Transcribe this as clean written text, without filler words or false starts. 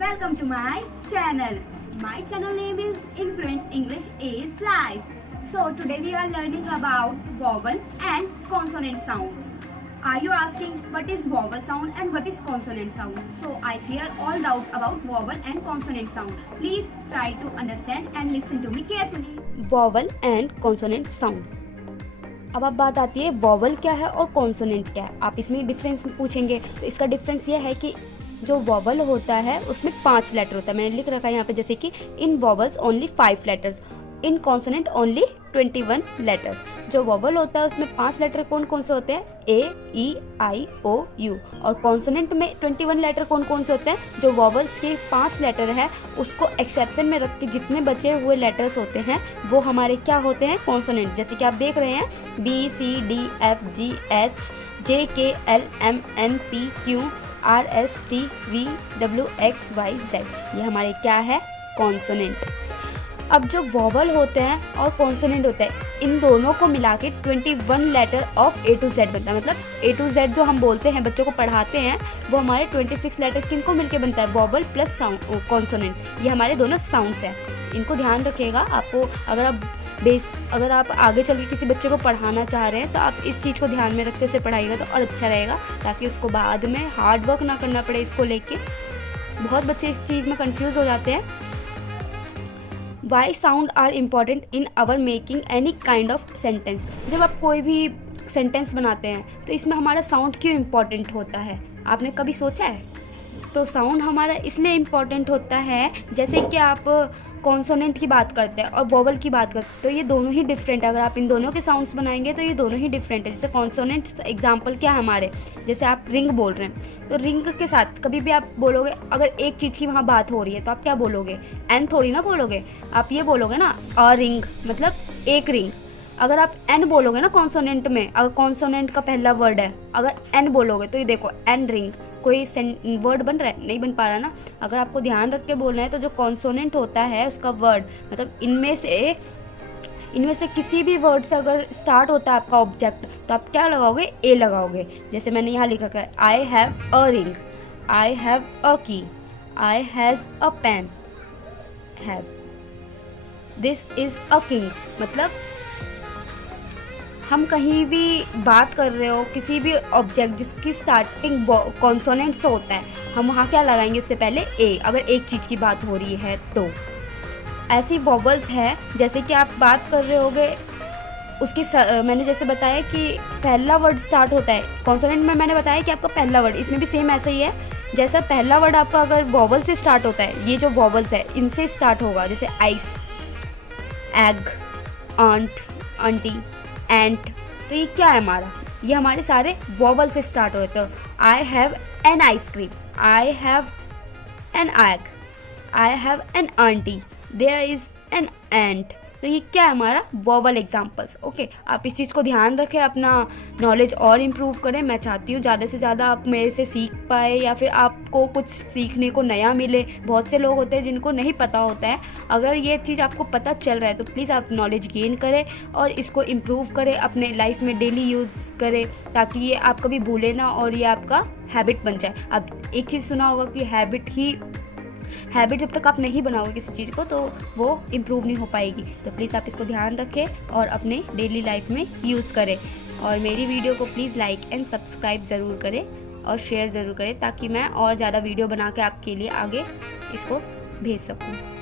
Welcome to my channel. My channel name is Influent English is Live. So today we are learning about vowel and consonant sound. Are you asking what is vowel sound and what is consonant sound? So I clear all doubts about vowel and consonant sound. Please try to understand and listen to me carefully. Vowel and consonant sound. अब बात आती है vowel क्या है और consonant क्या है। आप इसमें डिफरेंस पूछेंगे तो इसका डिफरेंस ये है कि जो वॉवल होता है उसमें 5 लेटर होता है। मैंने लिख रखा है यहाँ पे जैसे कि इन वॉवल्स ओनली 5 लेटर्स, इन कॉन्सोनेंट ओनली 21 लेटर। जो वॉवल होता है उसमें 5 लेटर कौन कौन से होते हैं? ए, ई, आई, ओ, यू। और कॉन्सोनेंट में 21 लेटर कौन कौन से होते हैं? जो वॉवल्स के 5 लेटर है उसको एक्सेप्शन में रख के जितने बचे हुए लेटर्स होते हैं वो हमारे क्या होते हैं? कॉन्सोनेंट। जैसे कि आप देख रहे हैं B, C, D, F, G, H, J, K, L, M, N, P, Q, R, S, T, V, W, X, Y, Z. ये हमारे क्या है? कॉन्सोनेंट। अब जो वॉवल होते हैं और कॉन्सोनेंट होता है इन दोनों को मिला के 21 letter of A to Z बनता है। मतलब ए टू जेड जो हम बोलते हैं, बच्चों को पढ़ाते हैं, वो हमारे 26 लेटर किनको मिलके बनता है? Vowel plus sound consonant. ये हमारे दोनों साउंड्स हैं। इनको ध्यान रखिएगा। आपको अगर आप आगे चल के किसी बच्चे को पढ़ाना चाह रहे हैं तो आप इस चीज़ को ध्यान में रख के उसे पढ़ाइएगा तो और अच्छा रहेगा, ताकि उसको बाद में हार्ड वर्क ना करना पड़े इसको लेके। बहुत बच्चे इस चीज़ में कंफ्यूज हो जाते हैं। Why sound are important in our making any kind of sentence. जब आप कोई भी सेंटेंस बनाते हैं तो इसमें हमारा साउंड क्यों इम्पॉर्टेंट होता है? आपने कभी सोचा है? तो साउंड हमारा इसलिए इम्पॉर्टेंट होता है, जैसे कि आप कॉन्सोनेंट की बात करते हैं और वॉवल की बात करते हैं तो ये दोनों ही डिफरेंट है। अगर आप इन दोनों के साउंड्स बनाएंगे तो ये दोनों ही डिफरेंट है। जैसे कॉन्सोनेंट एग्जांपल क्या है हमारे, जैसे आप रिंग बोल रहे हैं तो रिंग के साथ कभी भी आप बोलोगे, अगर एक चीज़ की वहाँ बात हो रही है तो आप क्या बोलोगे? एन थोड़ी ना बोलोगे, आप ये बोलोगे ना अ रिंग, मतलब एक रिंग। अगर आप एन बोलोगे ना कॉन्सोनेंट में, अगर कॉन्सोनेंट का पहला वर्ड है, अगर एन बोलोगे तो ये देखो एन रिंग, कोई वर्ड बन रहा है? नहीं बन पा रहा ना। अगर आपको ध्यान रख के बोलना है तो जो कॉन्सोनेंट होता है उसका वर्ड, मतलब इनमें से किसी भी वर्ड से अगर स्टार्ट होता है आपका ऑब्जेक्ट तो आप क्या लगाओगे? ए लगाओगे। जैसे मैंने यहाँ लिख रखा है I have a ring, I have a key, I has a pen, have, this is a king. मतलब हम कहीं भी बात कर रहे हो किसी भी ऑब्जेक्ट जिसकी स्टार्टिंग कॉन्सोनेंट से होता है, हम वहाँ क्या लगाएंगे? उससे पहले ए, अगर एक चीज़ की बात हो रही है तो। ऐसी वॉवल्स है जैसे कि आप बात कर रहे होगे उसकी मैंने जैसे बताया कि पहला वर्ड स्टार्ट होता है कॉन्सोनेंट में। मैंने बताया कि आपका पहला वर्ड, इसमें भी सेम ऐसा ही है। जैसा पहला वर्ड आपका अगर वॉवल से स्टार्ट होता है, ये जो वॉवल्स है इनसे स्टार्ट होगा। जैसे आइस, एग, आंट, आंटी, एंट। तो ये क्या है हमारा? ये हमारे सारे वॉवल से स्टार्ट होते हैं। I have an ice cream, I have an egg, I have an aunty, there is an ant. तो ये क्या है हमारा? Vowel examples. ओके, आप इस चीज़ को ध्यान रखें, अपना नॉलेज और इम्प्रूव करें। मैं चाहती हूँ ज़्यादा से ज़्यादा आप मेरे से सीख पाए या फिर आपको कुछ सीखने को नया मिले। बहुत से लोग होते हैं जिनको नहीं पता होता है। अगर ये चीज़ आपको पता चल रहा है तो प्लीज़ आप नॉलेज गेन करें और इसको इम्प्रूव करें, अपने लाइफ में डेली यूज़ करें, ताकि ये आप कभी भूलें ना और ये आपका हैबिट बन जाए। अब एक चीज़ सुना होगा कि हैबिट जब तक आप नहीं बनाओगे किसी चीज़ को तो वो इम्प्रूव नहीं हो पाएगी। तो प्लीज़ आप इसको ध्यान रखें और अपने डेली लाइफ में यूज़ करें। और मेरी वीडियो को प्लीज़ लाइक एंड सब्सक्राइब ज़रूर करें और शेयर ज़रूर करें, ताकि मैं और ज़्यादा वीडियो बना के आपके लिए आगे इसको भेज सकूँ।